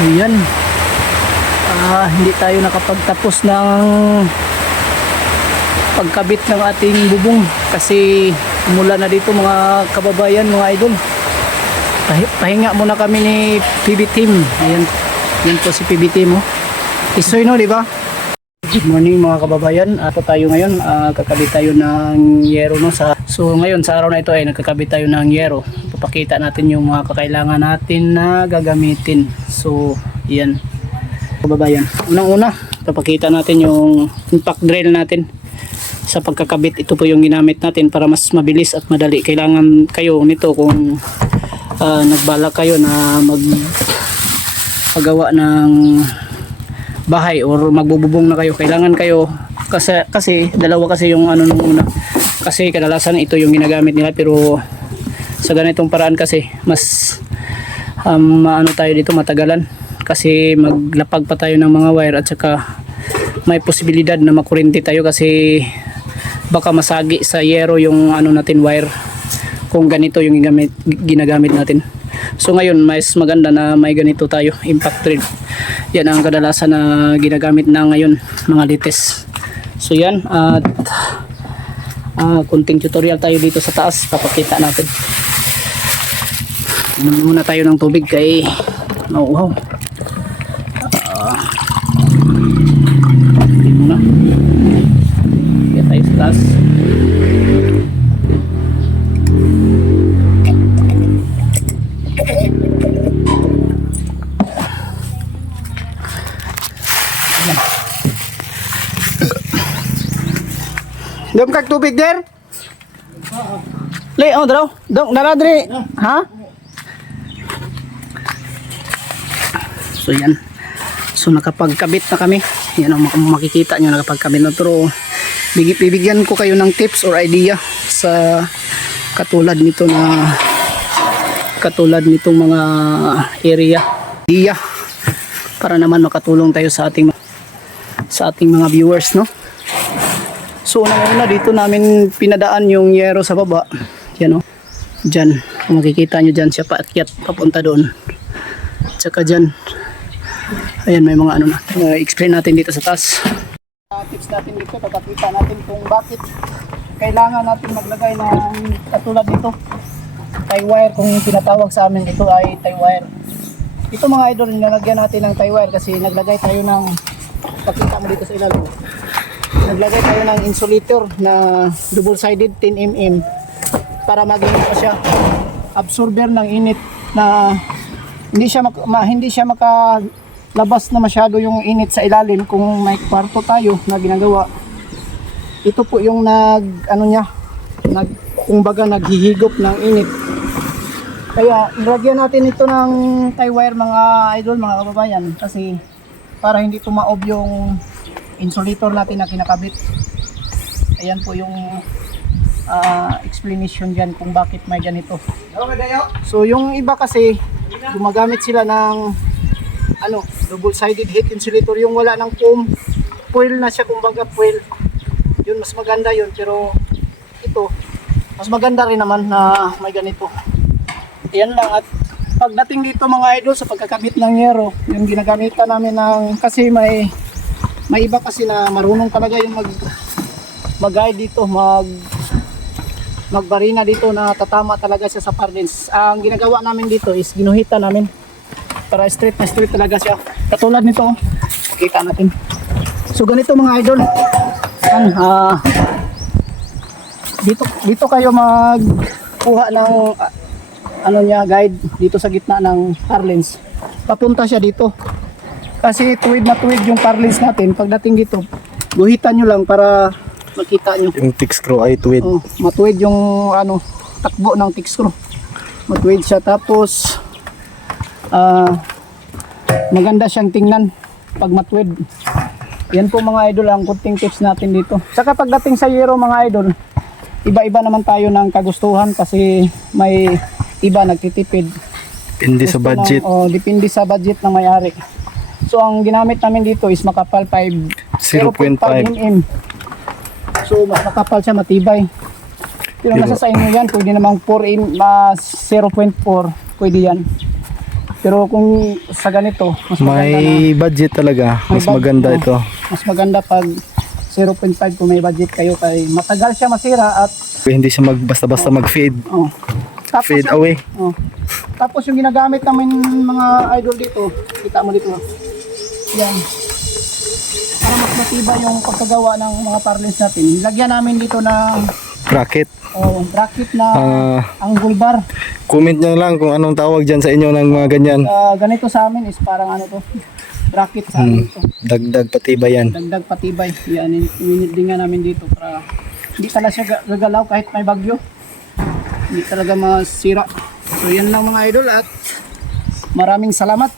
Ayan. Hindi tayo nakapagtapos ng pagkabit ng ating bubong kasi mula na dito mga kababayan, mga idol. Pahinga muna kami ni PB Team. Ayan. Yan po si PB Team. Isoy no, di ba? Good morning mga kababayan. Ato tayo ngayon, kakabit tayo ng yero no so ngayon sa araw na ito ay nagkakabit tayo ng yero. Papakita natin yung mga kakailangan natin na gagamitin. So, yan. Kababayan, unang-una, papakita natin yung impact drill natin. Sa pagkakabit, ito po yung ginamit natin para mas mabilis at madali. Kailangan kayo nito kung nagbalak kayo na magpagawa ng bahay or magbububong na kayo, kailangan kayo kasi dalawa kasi yung ano nung una, kasi kadalasan ito yung ginagamit nila, pero sa ganitong paraan kasi mas ano tayo dito, matagalan kasi maglapag pa tayo ng mga wire at saka may posibilidad na makuryente tayo kasi baka masagi sa yero yung ano natin wire kung ganito yung ginagamit natin. So ngayon mas maganda na may ganito tayo, impact drill. Yan ang kadalasan na ginagamit na ngayon mga latest. So yan, at kunting tutorial tayo dito sa taas, papakita natin. Inom muna tayo ng tubig kay nauuhaw. Hindi muna. Kaya tayo sa taas. Dom kag tubig der? Le, draw. Dong naradri. Ha? So yan. So nakapagkabit na kami. Yan ang makikita nyo, nakapagkabit na. Pero bibigyan ko kayo ng tips or idea sa katulad nitong mga area para naman makatulong tayo sa ating mga viewers, no? So una dito namin pinadaan yung yero sa baba. Yan o. Dyan. Kung makikita nyo dyan siya paakyat papunta doon. Tsaka dyan. Ayan, may mga ano na. Explain natin dito sa taas. Tips natin dito. Papakita natin kung bakit kailangan natin maglagay ng katulad dito. Tie wire, kung tinatawag sa amin ito ay tie wire. Ito mga idol, nilagyan natin ng tie wire kasi naglagay tayo ng, pakita mo dito sa ilalim. Naglagay tayo ng insulator na double-sided 10mm para maging siya absorber ng init na hindi siya makalabas na masyado yung init sa ilalim kung may kwarto tayo na ginagawa. Ito po yung kumbaga naghihigop ng init. Kaya ilagyan natin ito ng tie wire mga idol, mga kababayan, kasi para hindi tumaob yung insulator natin na kinakabit. Ayan po yung explanation dyan kung bakit may ganito. So yung iba kasi gumagamit sila ng double-sided heat insulator, yung wala ng foam, foil na siya, kumbaga foil. Yun mas maganda yun, pero ito mas maganda rin naman na may ganito. Ayan lang. At pagdating dito mga idol sa pagkakabit ng yero, yung ginagamitan namin kasi may iba kasi na marunong talaga yung mag-guide dito, magbarina dito na tatama talaga siya sa pardins. Ang ginagawa namin dito is ginuhita namin para straight na straight talaga siya. Katulad nito, kita natin. So ganito mga idol. Dito kayo magkuha ng guide dito sa gitna ng purlins. Papunta siya dito. Kasi tuwid na tuwid yung purlins natin. Pagdating dito, guhitan nyo lang para makita nyo. Yung tick screw ay tuwid. Matuwid yung takbo ng tick screw. Matuwid siya. Tapos maganda siyang tingnan pag matuwid. Yan po mga idol ang kunting tips natin dito. Saka pagdating sa yero mga idol, iba-iba naman tayo ng kagustuhan kasi may iba nagtitipid. Depende sa budget. Depende sa budget ng may-ari. So ang ginamit namin dito is makapal 0.5 mm. So mas makapal siya, matibay. Pero nasa sa inyo yan, pwede namang 0.4, pwede yan. Pero kung sa ganito, mas maganda na. May budget talaga. May Mas budget, maganda oh. ito. Mas maganda pag 0.5 kung may budget kayo kay matagal siya masira at Hindi siya basta-basta mag-fade. oh. Tapos Fade yung- away. Oh. Tapos yung ginagamit namin mga idol dito, kita mo dito. Yan. Para mas matibay yung pagkagawa ng mga parlins natin. Lagyan namin dito ng Bracket. bracket na angle bar. Comment nyo lang kung anong tawag dyan sa inyo ng mga ganyan. Ganito sa amin is parang ano to, bracket sa amin to. Dagdag patibay yan. Dagdag patibay. Yan, inidingan namin dito para hindi talaga siya gagalaw kahit may bagyo. Hindi talaga masira. So yan lang mga idol at maraming salamat.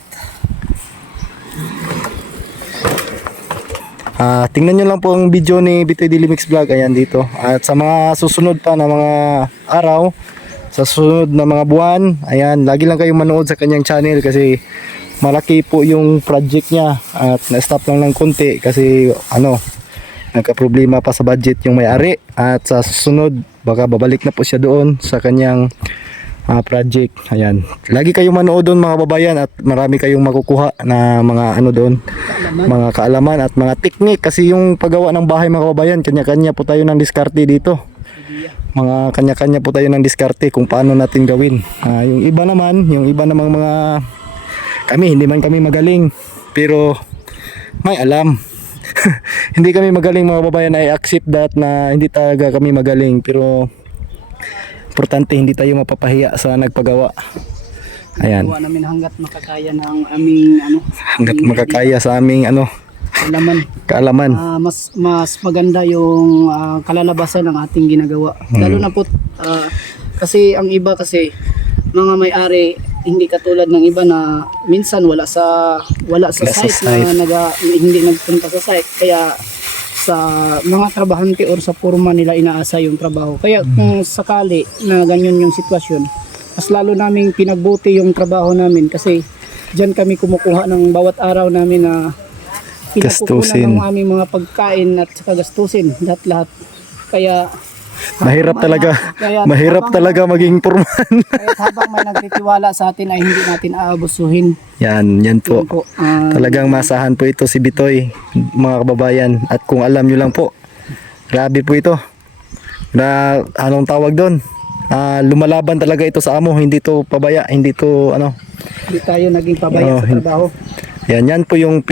Tingnan nyo lang po ang video ni Bitoy Daily Mix Vlog. Ayan dito. At sa mga susunod pa na mga araw, sa susunod na mga buwan, ayan, lagi lang kayong manood sa kanyang channel kasi malaki po yung project niya at na-stop lang ng konti kasi nagka-problema pa sa budget yung may-ari at sa susunod baka babalik na po siya doon sa kanyang project. Ayan. Lagi kayong manood doon mga babayan at marami kayong makukuha na mga doon, mga kaalaman at mga teknik kasi yung paggawa ng bahay mga kababayan, kanya-kanya po tayo ng diskarte dito. Mga kanya-kanya po tayo ng diskarte kung paano natin gawin. Yung iba namang mga kami, hindi man kami magaling pero may alam. Hindi kami magaling mga babayan, I accept that na hindi talaga kami magaling pero importante hindi tayo mapapahiya sa nagpagawa. Ayan. Gawa namin hanggat makakaya ng aming Hanggat makakaya sa aming kaalaman. mas maganda yung kalalabasan ng ating ginagawa. Lalo na po kasi ang iba kasi mga may-ari hindi katulad ng iba na minsan wala sa site na hindi nagpunta sa site kaya sa mga trabahante or sa forma nila inaasa yung trabaho. Kaya kung sakali na ganyan yung sitwasyon, mas lalo naming pinagbuti yung trabaho namin kasi diyan kami kumukuha ng bawat araw namin na Gastusin. ng aming mga pagkain at saka gastusin lahat. Kaya Mahirap talaga maging porman. kahit habang may nagtitiwala sa atin ay hindi natin aabusuhin. Yan po. Yun po. Talagang masahan po ito si Bitoy, mga kababayan. At kung alam nyo lang po, grabe po ito. Na anong tawag doon? Lumalaban talaga ito sa amo, hindi to pabaya, hindi to Hindi tayo naging pabaya sa trabaho. yan po yung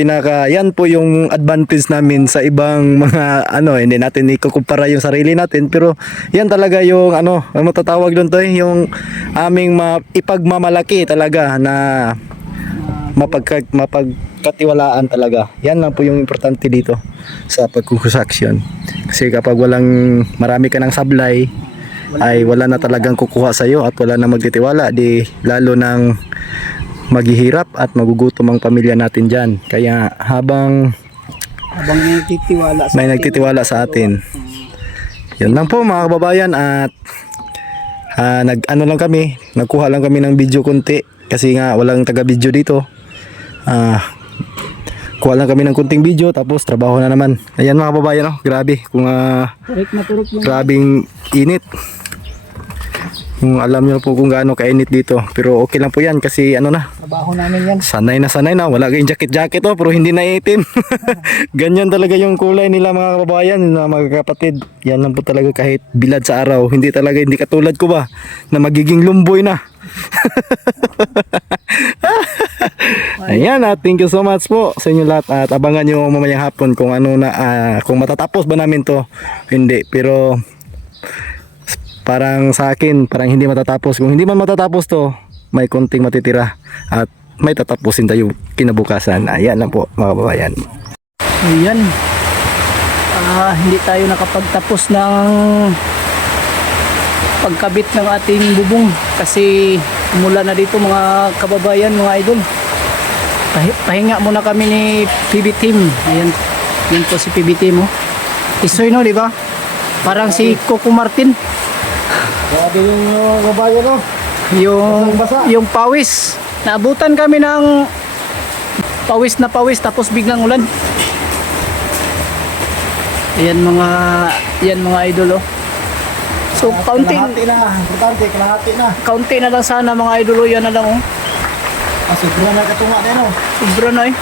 yan po yung advantage namin sa ibang mga hindi natin ikukumpara yung sarili natin pero yan talaga yung ano matatawag doon to yung aming ipagmamalaki talaga na mapagkatiwalaan talaga. Yan lang po yung importante dito sa pagkukonstruction. Kasi kapag marami ka ng sablay ay wala na talagang kukuha sa iyo at wala na magtitiwala, di lalo nang maghihirap at magugutom ang pamilya natin dyan. Kaya habang may nagtitiwala sa atin, yun lang po mga kababayan. At nagkuha lang kami ng video konti kasi nga walang taga-video dito. Kuha lang kami ng kunting video tapos trabaho na naman. Ayan mga kababayan, grabe kung grabing init. Kung alam niyo po kung gaano kainit dito. Pero okay lang po yan kasi Trabaho namin yan. sanay na. Wala kayong jacket pero hindi na itim. Ganyan talaga yung kulay nila mga kababayan, mga kapatid. Yan lang po talaga kahit bilad sa araw. Hindi katulad ko ba na magiging lumboy na. Ayan, thank you so much po sa inyo lahat at abangan nyo mamayang hapon kung kung matatapos ba namin to. Hindi, pero parang sa akin, parang hindi matatapos. Kung hindi man matatapos to, may konting matitira at may tatapusin tayo kinabukasan. Ayan lang po mga kababayan. Ayan. Hindi tayo nakapagtapos ng pagkabit ng ating bubong kasi mula na dito mga kababayan, mga idol. Pahinga muna kami ni PB Team. Ayan. Yan po si PB Team. Isoy no, di ba? Parang si Coco Martin. Grabe yung kababayan Yung pawis. Naabutan kami ng pawis tapos biglang ulan. Yan mga idol So kaunti na lang sana mga idol, yan na lang Sobrang nakatunga na no. Sobra na eh.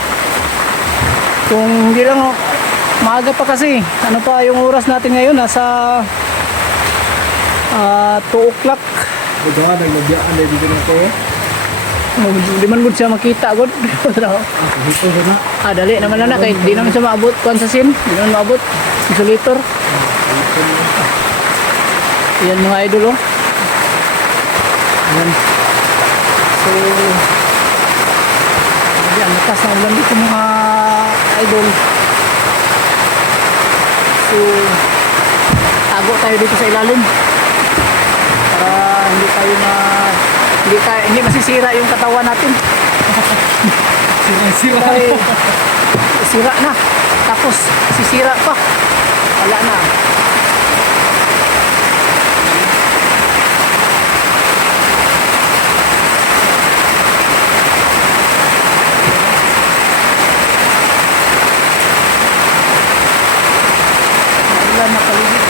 Kung hindi lang, maaga pa kasi. Ano pa yung oras natin ngayon? Nasa 2 o'clock. Ito nga, naglabiyaan na dito na kayo. Oh, di man gud siya makita gud. Dito na. Dali naman na kahit di naman siya maabot kuan sa sin. Di naman maabot. Isolator. Yan mga idol oh. Yan. So, yan, lakas na ulan dito mga idol. So, tago tayo dito sa ilalim. Para hindi masisira yung katawan natin. Sira. Ay, sira na. Tapos, sisira pa. Wala na. Wala na paligid.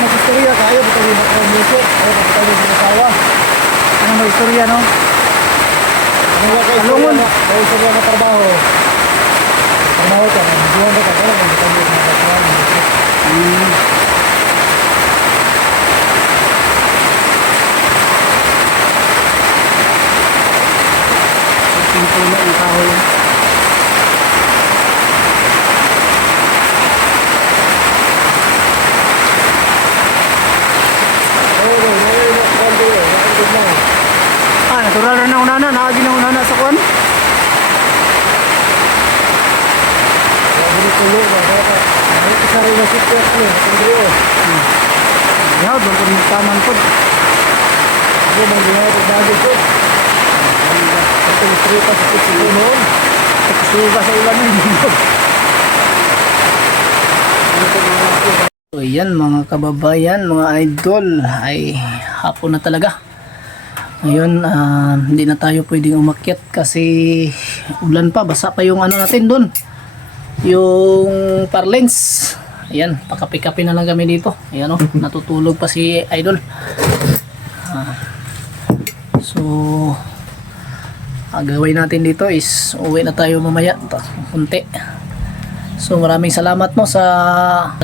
Mag-istorya tayo, bitaw yung music. Bitaw yung sinasawa. Ano may istorya, no? Ano ba kayo Alungon. istorya na trabaho? Trabaho ka, buwan ka, kaya bitaw yung sinasawa. Pintulo ang kahoy. Natural na unana, naagi na unana sa kuan. Ya, doon ko taman po. Suga sa ulan yun. So yan mga kababayan, mga idol, ay hapon na talaga. Ngayon, hindi na tayo pwedeng umakyat kasi ulan pa, basa pa yung ano natin doon. Yung parlens. Ayan, pakapi-kapi na lang kami dito. Ayan o, natutulog pa si idol. So, gawin natin dito is uwi na tayo mamaya. Kunti. So, maraming salamat mo sa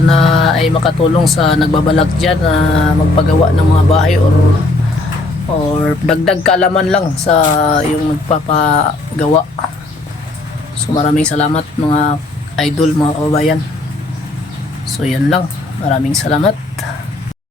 na ay makatulong sa nagbabalag dyan na magpagawa ng mga bahay or dagdag kaalaman lang sa yung nagpapagawa. So maraming salamat mga idol, mga kababayan. So yan lang, maraming salamat.